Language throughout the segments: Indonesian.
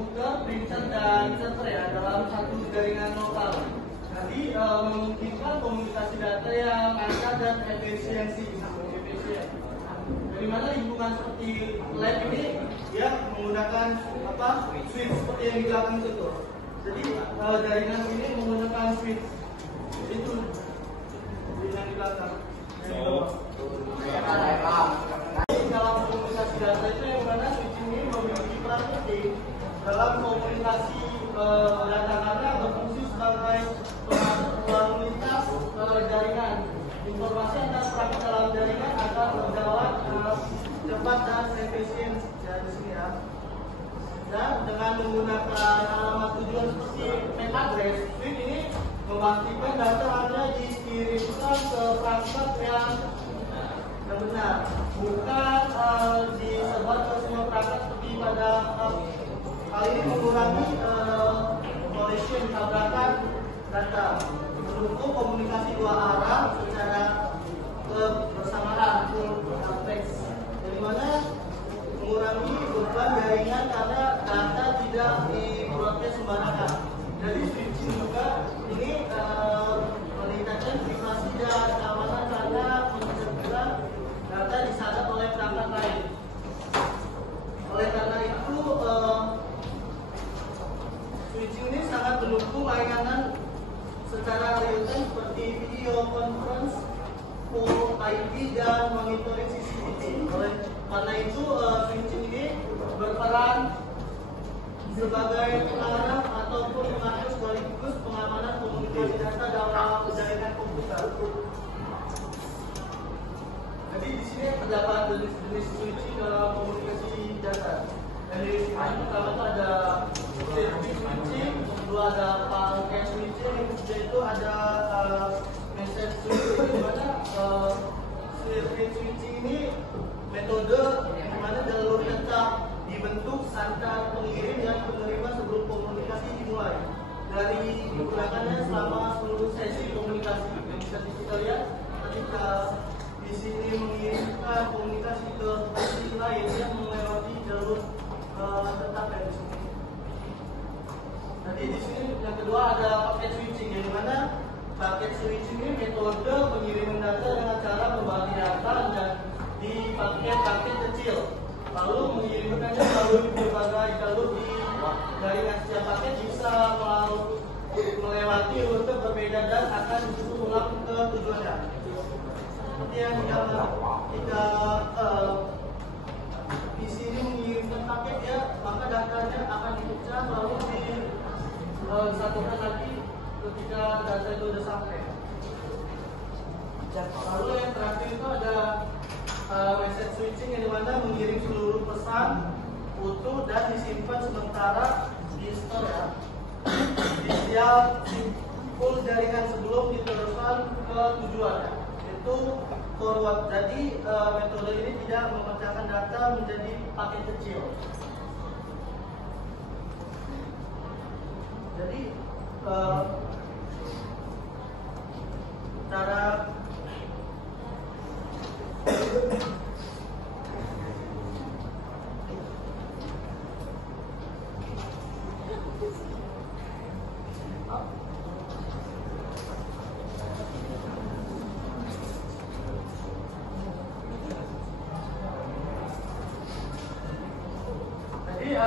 komputer, printer, dan server ya dalam satu jaringan lokal. Jadi memungkinkan komunikasi data yang lancar dan efisiensi. Dari mana lingkungan seperti lab ini ya menggunakan switch seperti yang di belakang itu. Jadi jaringan ini menggunakan switch itu yang di belakang. Dalam komunikasi data itu yang mana switch ini memiliki peran penting dalam komunikasi data karena berfungsi sebagai lalu lintas jaringan. Informasi antar perangkat dalam jaringan akan berjalan cepat dan efisien di sini ya. Dan dengan menggunakan alamat tujuan seperti MAC address, switch ini memastikan data hanya dikirimkan ke perangkat yang benar, bukan disebar ke semua perangkat seperti pada kali ini mengurangi collision tabrakan data, mendukung komunikasi dua arah secara bersamaan teks, dari mana mengurangi beban jaringan karena data tidak di-broadcast sembarangan. Jadi switching juga ini meningkatkan privasi dan keamanan karena mencegah data disadap oleh perangkat lain. Oleh karena itu switching ini sangat mendukung layanan secara real time seperti video conference, full IP dan monitoring CCTV. Oleh karena itu switching ini berperan sebagai pengarah ataupun pengatur sekaligus pengamanan komunikasi data dalam jaringan komputer. Jadi di sini terdapat jenis-jenis switching dalam komunikasi data. Dan di sini pertama itu ada circuit switching, kedua ada packet switching, yang ketiga itu ada message switching, di mana circuit switching ini metode di mana jalur tetap dibentuk antar pengirim dan penerima sebelum komunikasi dimulai. Dari digunakannya selama seluruh sesi komunikasi. Yang bisa kita lihat ketika di sini mengirimkan komunikasi ke sesi lain yang melewati jalur tetap yang di sini. Jadi di sini yang kedua ada packet switching, yang dimana packet switching ini metode pengiriman data dengan cara membagi data dan di paket-paket kecil, lalu mengirimkannya melalui berbagai jalur di jaringan. Setiap paket bisa melewati rute berbeda dan akan disusun ulang ke tujuannya. Seperti yang kita di sini mengirimkan paket ya, maka datanya akan dipecah lalu disatukan lagi ketika data itu sudah sampai. Lalu yang terakhir itu ada message switching, yang dimana mengirim seluruh pesan utuh dan disimpan sementara di store ya, di setiap simpul jaringan sebelum diteruskan ke tujuan, itu forward. Jadi metode ini tidak memecahkan data menjadi paket kecil. Jadi cara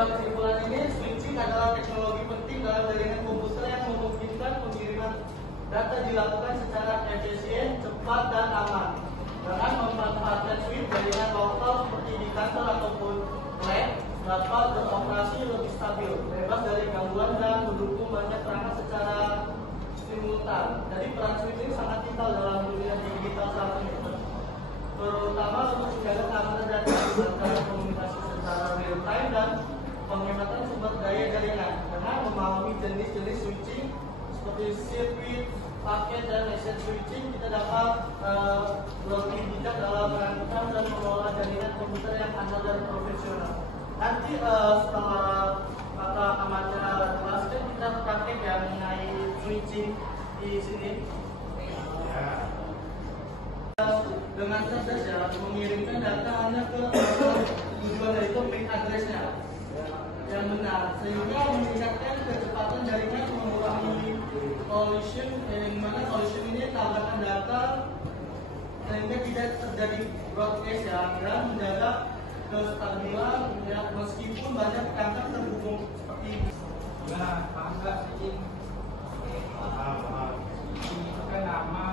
kesimpulan ini, switching adalah teknologi penting dalam jaringan komputer yang memungkinkan pengiriman data dilakukan secara efisien, cepat, dan aman. Dengan memanfaatkan switch, jaringan lokal seperti di kantor ataupun lab dapat beroperasi lebih stabil, bebas dari gangguan dan mendukung banyak perangkat secara simultan. Jadi peran switch ini sangat vital dalam dunia digital saat ini, terutama untuk menjaga keamanan data, antara komunikasi secara real time dan penghematan sumber daya jaringan. Dengan memahami jenis-jenis switching seperti sirkuit, paket, dan message switching, kita dapat lebih bijak dalam merancang dan mengelola jaringan komputer yang andal dan profesional. Nanti setelah kata Amatnya jelaskan, kita praktik ya mengenai switching di sini. Dengan cerdas ya, mengirimkan data hanya ke tujuan, yaitu MAC address-nya yang benar. sehingga meningkatkan kecepatan jaringan, mengurangi collision, yang mana collision ini tabrakan data sehingga tidak terjadi broadcast ya, dan menjaga kestabilan ya, meskipun banyak perangkat terhubung seperti ini. Nah, paham nggak sih? Paham. Ini kan nama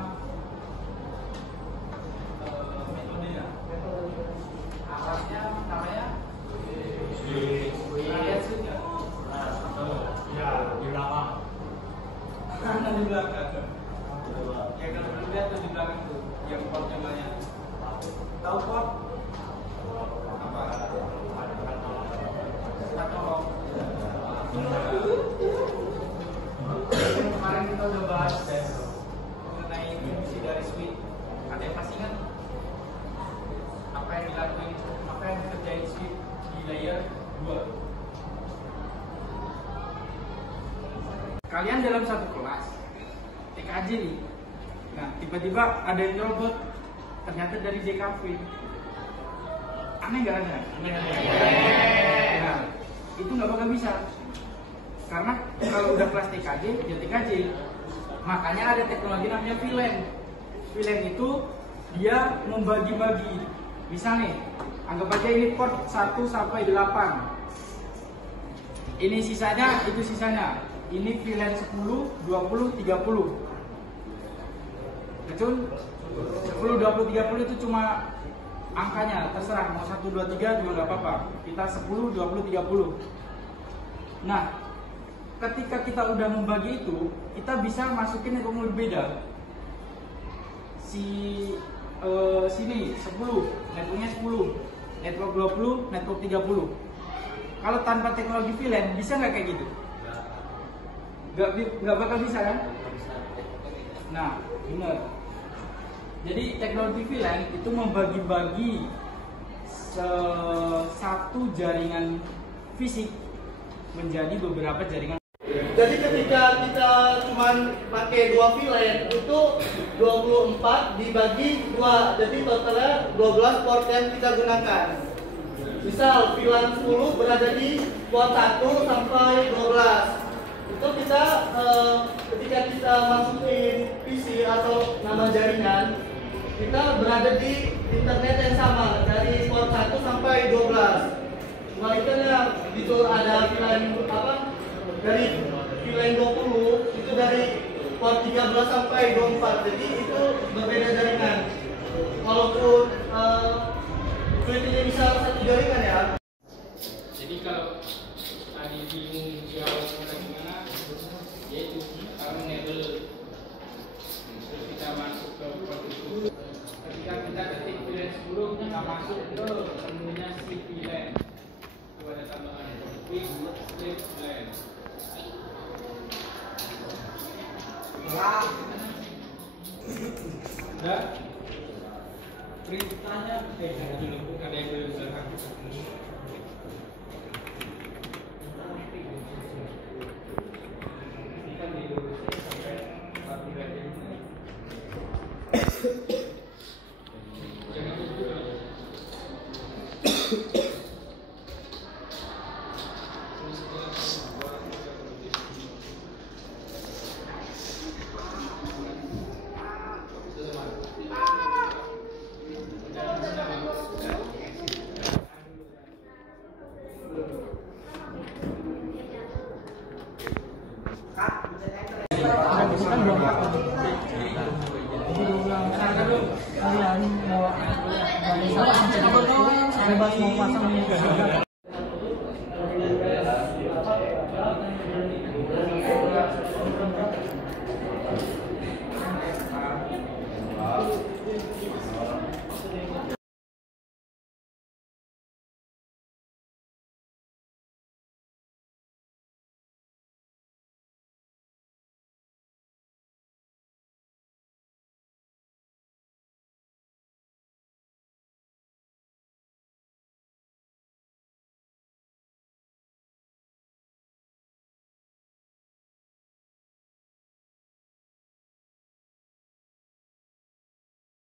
metodenya. Alatnya namanya lihat sih nggak? Ya, di belakang. Di belakang. Ya kalau lihat tuh di belakang tuh, yang portnya banyak. Tahu port? Apa? Katolog. Kemarin kita udah bahas mengenai fungsi dari switch. Ada yang pasti kan? Apa yang dilakukan, apa yang dikerjain switch di layer 2? Kalian dalam satu kelas TKJ nih. Nah, tiba-tiba ada yang nyerobot, ternyata dari JKV. Aneh nggak ada? Aneh. Nah, itu nggak bakal bisa. Karena kalau udah kelas TKJ, ya TKJ. Makanya ada teknologi namanya VLAN. VLAN itu dia membagi-bagi. Misal nih, anggap aja ini port 1 sampai 8. Ini sisanya, itu sisanya. Ini VLAN 10, 20, 30. Betul? 10, 20, 30 itu cuma angkanya, terserah mau 1, 2, 3 juga nggak apa-apa. Kita 10, 20, 30. Nah, ketika kita udah membagi itu, kita bisa masukin network berbeda. Sini 10, networknya 10, network 20, network 30. Kalau tanpa teknologi VLAN bisa nggak kayak gitu? Nggak bakal bisa kan? Nah, benar. Jadi teknologi VLAN itu membagi-bagi satu jaringan fisik menjadi beberapa jaringan. Jadi ketika kita cuma pakai 2 VLAN itu 24 dibagi 2, jadi totalnya 12 port yang kita gunakan. Misal VLAN 10 berada di port 1 sampai 12. Itu kita ketika kita masukin PC atau nama jaringan, kita berada di internet yang sama dari port 1 sampai 12. Kebalikannya itu ada VLAN dari VLAN 20 itu dari port 13 sampai 24. Jadi itu berbeda jaringan. Walaupun ini bisa satu jaringan ya. Jadi kalau tadi bingung jauh gimana, yaitu kalau enable terus kita masuk ke port itu. Ketika kita ketik VLAN 10, kita masuk ke menunya si VLAN. Itu ada tambahan quick strip LAN. Udah? Perintahnya dulu, ada yang belum belakang. Ini kan dilurusin sampai 4 derajat ini. Jangan lupa. Kalian mau bebas mau pasang